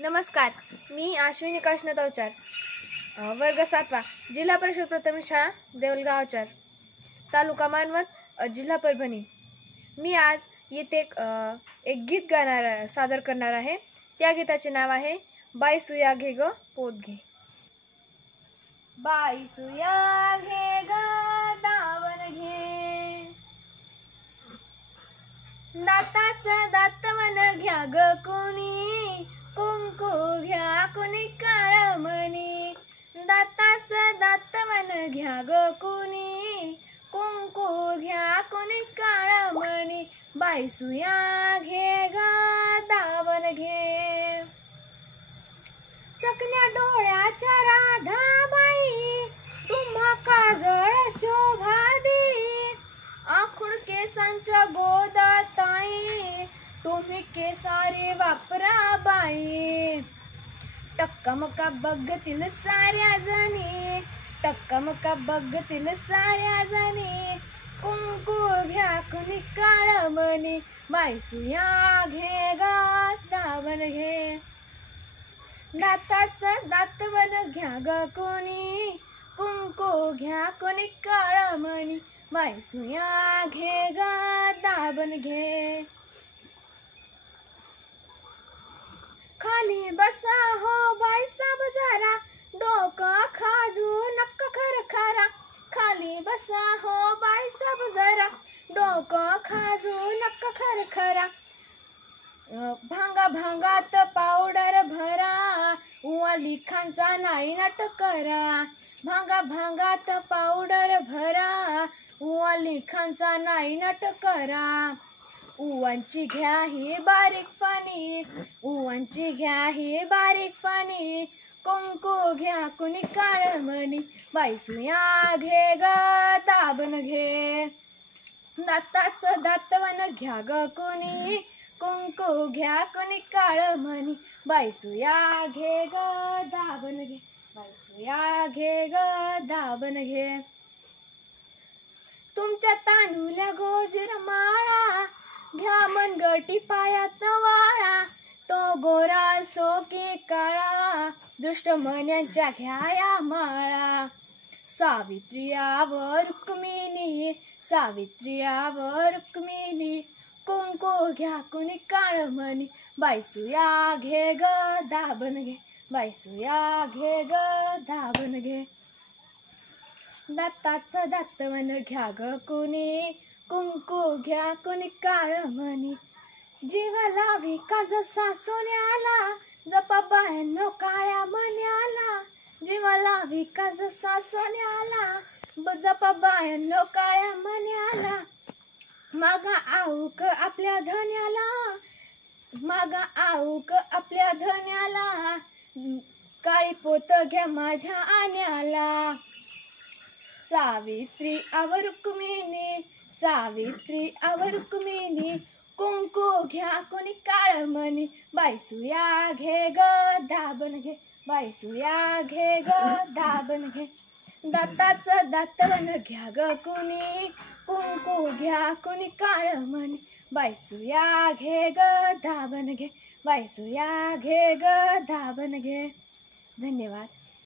नमस्कार, मी अश्विनी काशनाथ अवचार, वर्ग 7वा, जिल्हा परिषद प्राथमिक शाळा देऊळगावचार, तालुका मानवत, जिल्हा परभणी। मी आज येथे एक गीत सादर करणार आहे। त्या गीताचे नाव आहे बाई सुया घे ग पोत घे। बाई सुया घे ग दावण घे, दाताचं दातवन घ्या ग कोणी, कुंकू घ्या कोणी काळ मणी। दाताचं दातवन घ्या ग कोणी, कुंकू घ्या कोणी काळ मणी। बाई सुया घे ग दावण घे, चकण्या डोळ्याच्या राधाबाई तुम्हा काजळ शोभा दे। आखूड केसांच्या गोदाताई तुम्ही केसारी वापरा बाई। टक्कमका बघतील साऱ्या जणी, टक्कमका बघतील साऱ्या जणी। कुंकू घ्या कोणी काळ मणी, बाई सुया घे ग दावण घे। दाताचं दातवन घ्या ग कोणी, कुंकू घ्या कोणी काळ मणी। बाई सुया घे ग दावण घे। खाली बसा हो बाई साब जरा, डोकं खाजू नक्क खरखरा। खाली बसा हो बाई साब जरा, डोकं खाजू नक्क खरखरा। भांगा भांगात पावडर भरा, उवा लिखांचा नाही नट करा। भांगा भांगात पावडर भरा, उवा लिखांचा नाही नट करा। उवांची घ्या ही बारीक पाणी, उवांची घ्या ही बारीक पाणी। कुंकू घ्या कुणी काळ मणी, बाई सुया घे ग दावण घे। दाताचं दातवन घ्या ग कोणी, कुंकू घ्या कोणी काळ मणी। बाई सुया घे ग दावण घे, बाई सुया घे ग दावण घे। तुमच्या तानुल्या गोजर माळा, घ्या मनगटी पायात वाळा। तो गोरा असो की काळा, दुष्ट मन्यांच्या घ्याया माळा। सावित्री आव रुक्मिणी, सावित्री आव रुक्मिणी। कुंकू घ्या कुणी काळ मणी, बाई सुया घे ग दावण घे, बाई सुया घे ग दावण घे। दाताचं दातवन घ्या ग कोणी, कुंकू घ्या कोणी काळ मणी। जीवा लावी का जसा सोन्याला, जपा बायांनो काळ्या मन्याला। जीवा लावी का जसा सोन्याला, जपा बायांनो काळ्या मन्याला। मागा आऊक आपल्या धन्याला, मागा आऊक आपल्या धन्याला। काळी पोत घ्या माझ्या आण्याला। सावित्री आव रुक्मिणी, सावित्री आव रुक्मिणी। कुंकू घ्या कोणी काळ मणी, बाई सुया घे ग दावण घे, बाई सुया घे ग दावण घे। दाताचं दातवन घ्या ग कोणी, कुंकू घ्या कोणी काळ मणी। बाई सुया घे ग दावण घे, बाई सुया घे ग दावण घे। धन्यवाद।